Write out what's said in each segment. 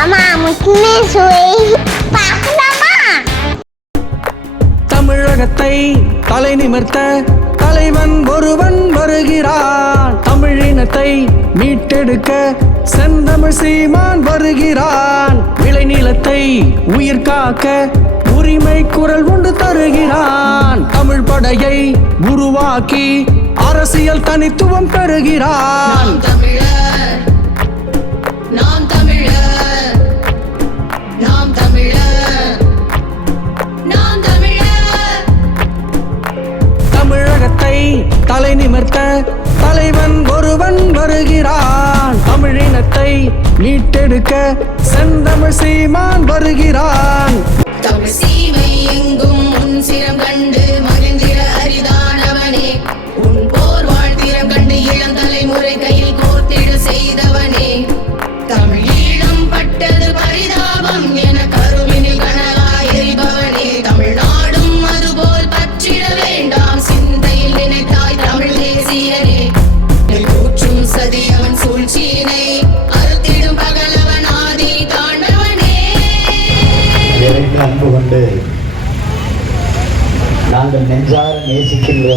அம்மா முக்கியமே சுவை பார்க்கலாமா? தமிழகத்தை தலை நிமிர்த்த தலைவன் ஒருவன் வருகிறான். தமிழினத்தை மீட்டெடுக்க செந்தமிழ் சீமான் வருகிறான். விளைநிலத்தை உயிர் காக்க உரிமை குரல் ஒன்று தருகிறான். தமிழ் படையை உருவாக்கி அரசியல் தனித்துவம் பெறுகிறான். நாம் தமிழர், நாம் தமிழர், நாம் தமிழர். தமிழகத்தை தலை நிமிர்த்த தலைவன் ஒருவன் வருகிறான். தமிழினத்தை மீட்டெடுக்க செந்தமிழ் சீமான் வருகிறான். தமிழ் சீமை எங்கும் உன் சிரம் கண்டு மகிழ்ந்திட அரிதானவனே, உன் போர் வாழ்த்திரம் கண்டு இளம் தலைமுறை கையில் கோர்த்திட செய்தவனே. தமிழ் ஈழம் பட்டது பரிதாபம் என கருவினில் கனலாய் எரிபவனே. தமிழ்நாடும் அதுபோல் பற்றிட வேண்டாம் சிந்தையில் நினைத்தாய் தமிழ் தேசியனே. கூற்றும் சதி அவன் சூழ்ச்சியினை அறுத்திடும் பகலவன் ஆதி தாண்டவனே. அன்பு கொண்டு நாங்கள் நெஞ்சார நேசிக்கின்ற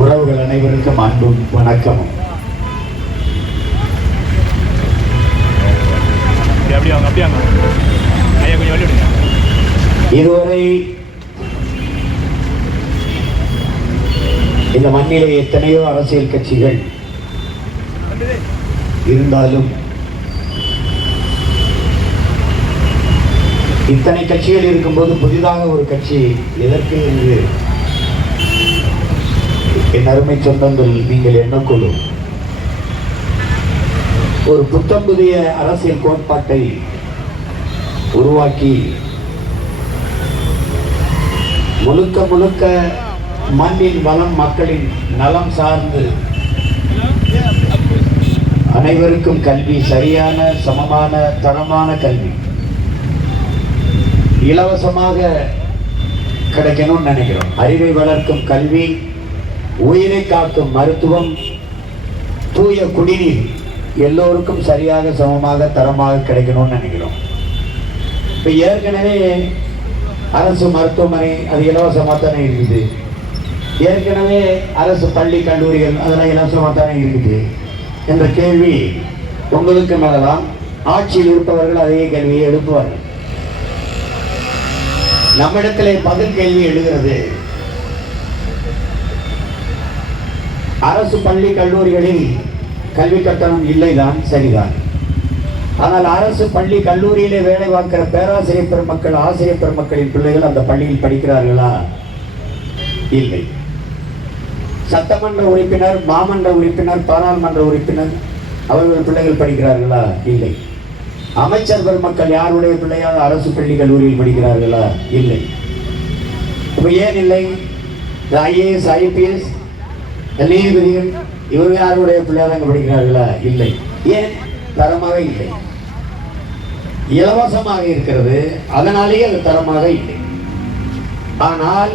உறவுகள் அனைவருக்கும் அன்பும் வணக்கமும். இதுவரை இந்த மண்ணிலே எத்தனையோ அரசியல் கட்சிகள் இருந்தாலும் இத்தனை கட்சிகள் இருக்கும்போது புதிதாக ஒரு கட்சி எதற்கு என்று என் அருமை சொந்தங்கள் நீங்கள் எண்ணக்கூடும். ஒரு புத்தம் புதிய அரசியல் கோட்பாட்டை உருவாக்கி முழுக்க முழுக்க மண்ணின் வளம் மக்களின் நலம் சார்ந்து அனைவருக்கும் கல்வி, சரியான சமமான தரமான கல்வி இலவசமாக கிடைக்கணும்னு நினைக்கிறோம். அறிவை வளர்க்கும் கல்வி, உயிரை காக்கும் மருத்துவம், தூய குடிநீர் எல்லோருக்கும் சரியாக சமமாக தரமாக கிடைக்கணும்னு நினைக்கிறோம். இப்போ ஏற்கனவே அரசு மருத்துவமனை அது இலவசமாக தானே இருக்குது. ஏற்கனவே அரசு பள்ளி கல்லூரிகள் அதெல்லாம் இலவசமாக தானே இருக்குது என்ற கேள்வி உங்களுக்கு மேலதான். ஆட்சியில் இருப்பவர்கள் அதே கேள்வியை எழுப்புவார்கள். நம்மிடத்திலே பதில் கேள்வி எழுகிறது. அரசு பள்ளி கல்லூரிகளில் கல்வி கட்டணம் இல்லைதான், சரிதான். ஆனால் அரசு பள்ளி கல்லூரியிலே வேலை பார்க்கிற பேராசிரியர் பெருமக்கள், ஆசிரியர் பெருமக்களின் பிள்ளைகள் அந்த பள்ளியில் படிக்கிறார்களா? இல்லை. சட்டமன்ற உறுப்பினர், மாமன்ற உறுப்பினர், பாராளுமன்ற உறுப்பினர் அவர்கள் பிள்ளைகள் படிக்கிறார்களா? இல்லை. அமைச்சர் பெருமக்கள் யாருடைய பிள்ளையாவது அரசு பள்ளி கல்லூரியில் படிக்கிறார்களா? இல்லை. இப்போ ஏன் இல்லை? ஐஏஎஸ், ஐபிஎஸ், நீதிபதிகள் இவங்க யாருடைய பிள்ளையாக அங்கே படிக்கிறார்களா? இல்லை. ஏன்? தரமாக இல்லை. இலவசமாக இருக்கிறது, அதனாலேயே அது தரமாக இல்லை. ஆனால்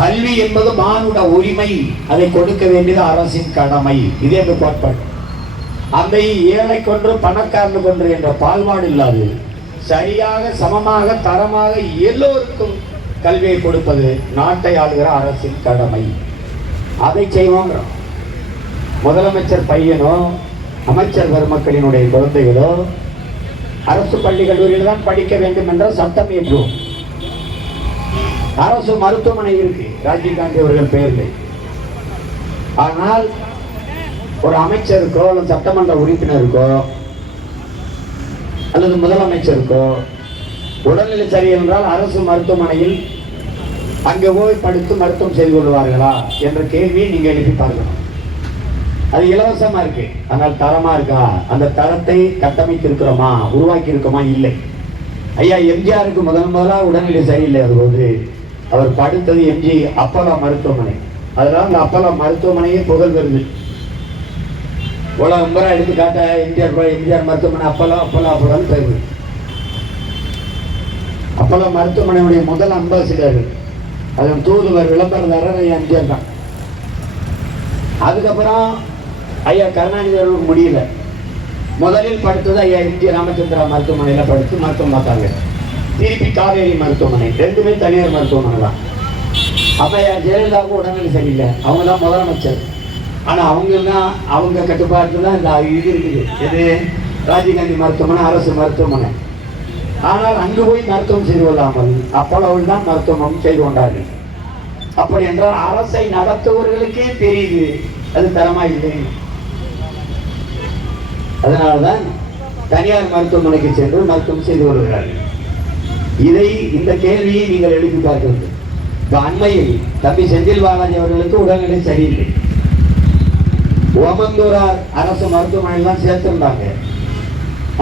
கல்வி என்பது மானுட உரிமை, அதை கொடுக்க வேண்டியது அரசின் கடமை. இதே அந்த கோட்பாடு. அந்த ஏழை கொன்று பணக்காரன் கொன்று என்ற பால்பாடு இல்லாது சரியாக சமமாக தரமாக எல்லோருக்கும் கல்வியை கொடுப்பது நாட்டை ஆளுகிற அரசின் கடமை. அதை செய்வோங்கிறோம். முதலமைச்சர் பையனோ அமைச்சர் பெருமக்களினுடைய குழந்தைகளோ அரசு பள்ளி கல்லூரியில் தான் படிக்க வேண்டும் என்ற சட்டம் ஏற்றுவோம். அரசு மருத்துவமனை இருக்கு ராஜீவ்காந்தி அவர்கள் பெயரில். ஆனால் ஒரு அமைச்சருக்கோ அல்லது சட்டமன்ற உறுப்பினருக்கோ அல்லது முதலமைச்சருக்கோ உடல்நிலை சரியென்றால் அரசு மருத்துவமனையில் அங்கே போய் படித்து மருத்துவம் செய்து கொள்வார்களா என்ற கேள்வியை நீங்க எழுப்பி பார்க்கணும். அது இலவசமா இருக்கு, ஆனால் தரமா இருக்கா? அந்த தரத்தை கட்டமைத்து இருக்கிறோமா, உருவாக்கி இருக்கோமா? இல்லை. ஐயா எம்ஜிஆருக்கு முதலாக உடல்நிலை சரியில்லை. அதுபோது அவர் படுத்தது எம்ஜி அப்பலா மருத்துவமனை. அதனால அந்த அப்பலா மருத்துவமனையே புகழ் வருது. உலகம் பூரா எடுத்து காட்ட எம்ஜிஆர் மருத்துவமனை அப்பலான்னு பேரு. அப்பலா மருத்துவமனையுடைய முதல் அம்பாசிடர், அதன் தூதுவர், விளம்பரதாரர் எம்ஜிஆர் தான். அதுக்கப்புறம் ஐயா கருணாநிதி அவர்களுக்கு முடியல. முதலில் படுத்தது ஐயா எம்ஜி ராமச்சந்திரா மருத்துவமனையில் படுத்து மருத்துவம் பார்த்தாங்க. திருப்பி காவேரி மருத்துவமனை, ரெண்டுமே தனியார் மருத்துவமனை தான். அப்போ ஐயா ஜெயலலிதாவுக்கு உடல்நிலை சரியில்லை, அவங்க தான் முதலமைச்சர். ஆனால் அவங்க கட்டுப்பாட்டில் தான் இந்த இது இருக்குது. எது? ராஜீவ்காந்தி மருத்துவமனை அரசு மருத்துவமனை. ஆனால் அங்கு போய் மருத்துவம் செய்து கொள்ளாமல் அப்பளவில் தான் மருத்துவம் செய்து கொண்டார்கள். அப்படி என்றால் அரசை நடத்துவர்களுக்கே தெரியுது அது தரமா இல்லை. அதனால்தான் தனியார் மருத்துவமனைக்கு சென்று மருத்துவம் செய்து வருகிறார்கள். இந்த கேள்வியை நீங்கள் எழுப்பி பார்க்க வேண்டும். அண்மையில் தம்பி செந்தில் பாலாஜி அவர்களுக்கு உடல்நிலை சரியில்லை. ஓமந்தூரார் அரசு மருத்துவமனையில் தான் சேர்த்திருந்தாங்க.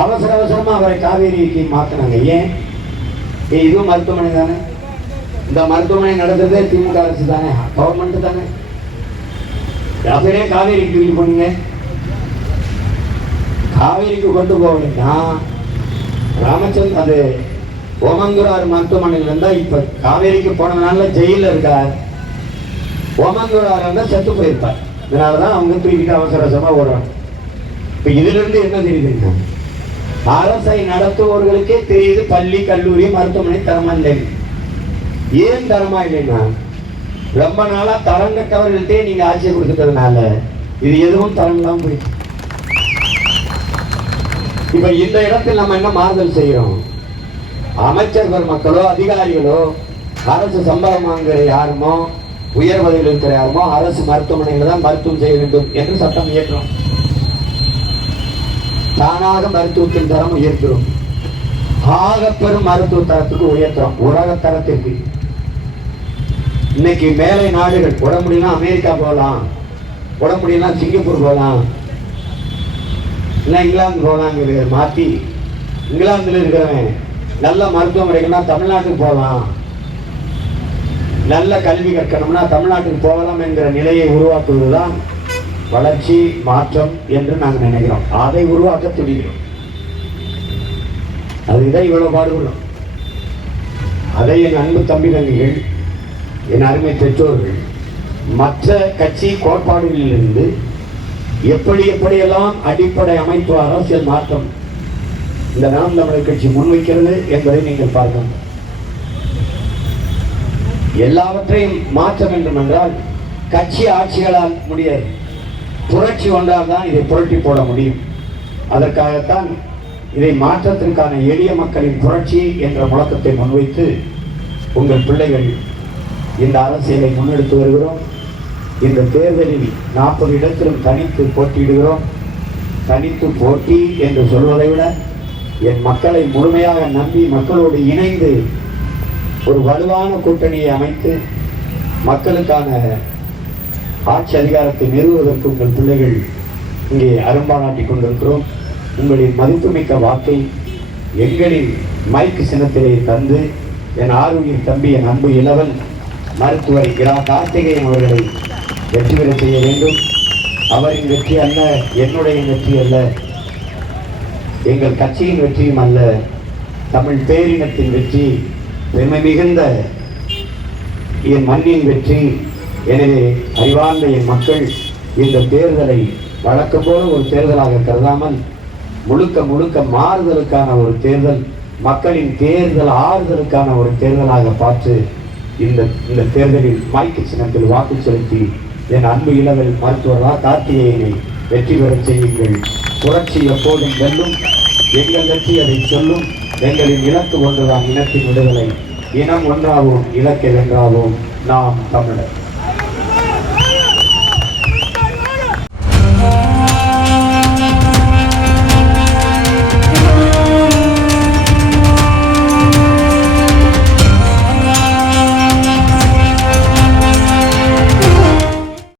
அவசரமா அவரை காவேரிக்கு மாற்றினாங்க. ஏன்? இதுவும் மருத்துவமனை தானே, இந்த மருத்துவமனை நடந்ததே திமுக அரசு தானே, கவர்மெண்ட் தானே. அப்படியே காவேரிக்கு தூக்கி போனீங்க. காவேரிக்கு கொண்டு போகலைன்னா ராமச்சந்திரன் அது ஓமந்தூரார் மருத்துவமனையில் இருந்தா இப்ப காவேரிக்கு போனதுனால ஜெயில இருக்கார். ஓமந்தூரார் இருந்தா செத்து போயிருப்பார். இதனாலதான் அவங்க தூக்கிட்டு அவசரமா ஓடுறாங்க. இப்ப இதுல இருந்து என்ன தெரியுதுன்னா, அரசை நடத்துபவர்களுக்கே தெரியுது பள்ளி கல்லூரி மருத்துவமனை தரமா இல்லை. ஏன் தரமா இல்லைன்னா, ரொம்ப நாளா தரம் கட்டவர்கள்ட்டே நீங்க ஆட்சியை கொடுத்துட்டதுனால இது எதுவும் தரம் இல்லாம போயிடுச்சு. இப்ப இந்த இடத்தில் நம்ம என்ன மாறுதல் செய்யறோம்? அமைச்சர் பெருமக்களோ அதிகாரிகளோ அரசு சம்பளம் வாங்குகிற யாருமோ உயர் பதவியில் இருக்கிற யாருமோ அரசு மருத்துவமனையில் தான் மருத்துவம் செய்ய வேண்டும் என்று சட்டம் இயற்றோம். தானாக மருத்துவத்தின் தரம் உயர்த்துறோம். ஆக பெரும் மருத்துவ தரத்துக்கு உயர்த்துறோம், உலக தரத்திற்கு. இன்னைக்கு மேலை நாடுகள் உடம்புடினா அமெரிக்கா போகலாம், உடம்புடினா சிங்கப்பூர் போகலாம், இல்லை இங்கிலாந்து போகலாங்கிற மாற்றி இங்கிலாந்துல இருக்கிறவன் நல்ல மருத்துவமனைகள்னா தமிழ்நாட்டுக்கு போகலாம், நல்ல கல்வி கற்கணும்னா தமிழ்நாட்டுக்கு போகலாம் என்கிற நிலையை உருவாக்குவதுதான் வளர்ச்சி மாற்றம் என்று நாங்கள் நினைக்கிறோம். அதை உருவாக்க துடிக்கிறோம். அதுதான் இவ்வளவு பாடுபடுறோம். அதை என் அன்பு தம்பி தங்கிகள், என் அருமை பெற்றோர்கள் மற்ற கட்சி கோட்பாடுகளிலிருந்து எப்படியெல்லாம் அடிப்படை அமைப்பு அரசியல் மாற்றம் இந்த நாம் தமிழர் கட்சி முன்வைக்கிறது என்பதை நீங்கள் பார்க்கணும். எல்லாவற்றையும் மாற்ற வேண்டும் என்றால் கட்சி ஆட்சிகளால் முடியாது, புரட்சி ஒன்றால் தான் இதை புரட்டி போட முடியும். அதற்காகத்தான் இதை மாற்றத்திற்கான எளிய மக்களின் புரட்சி என்ற முழக்கத்தை முன்வைத்து உங்கள் பிள்ளைகள் இந்த அரசியலை முன்னெடுத்து வருகிறோம். இந்த தேர்தலில் 40 இடத்திலும் தனித்து போட்டியிடுகிறோம். தனித்து போட்டி என்று சொல்வதை விட என் மக்களை முழுமையாக நம்பி மக்களோடு இணைந்து ஒரு வலுவான கூட்டணியை அமைத்து மக்களுக்கான ஆட்சி அதிகாரத்தை நிறுவுவதற்கு உங்கள் பிள்ளைகள் இங்கே அரும்பாராட்டிக் கொண்டிருக்கிறோம். உங்களின் மதிப்புமிக்க வாக்கை எங்களின் மைக்கு சின்னத்திலே தந்து என் ஆர்வலின் தம்பி, என் அன்பு இளவல் மருத்துவர் இரா கார்த்திகேயன் அவர்களை வெற்றி பெற செய்ய வேண்டும். அவரின் வெற்றி அல்ல, என்னுடைய வெற்றி அல்ல, எங்கள் கட்சியின் வெற்றியும் அல்ல, தமிழ் பேரினத்தின் வெற்றி, பெருமை மிகுந்த என் மண்ணின் வெற்றி. எனவே அறிவார்ந்த என் மக்கள் இந்த தேர்தலை வழக்கம் போல ஒரு தேர்தலாக கருதாமல் முழுக்க மாறுதலுக்கான ஒரு தேர்தல், மக்களின் தேர்தல் ஆறுதலுக்கான ஒரு தேர்தலாக பார்த்து இந்த தேர்தலில் மைக்கு சின்னத்தில் வாக்கு செலுத்தி என் அன்பு இளவல் மருத்துவர் கார்த்திகேயனை வெற்றி பெற செய்யுங்கள். புரட்சி எப்போதும் வெல்லும், எங்கள் வெற்றி அதை சொல்லும். எங்களின் இலக்கு ஒன்றுதான், இனத்தின் விடுதலை. இனம் ஒன்றாவோம், இலக்கை வென்றாவோம், நாம் தமிழர்.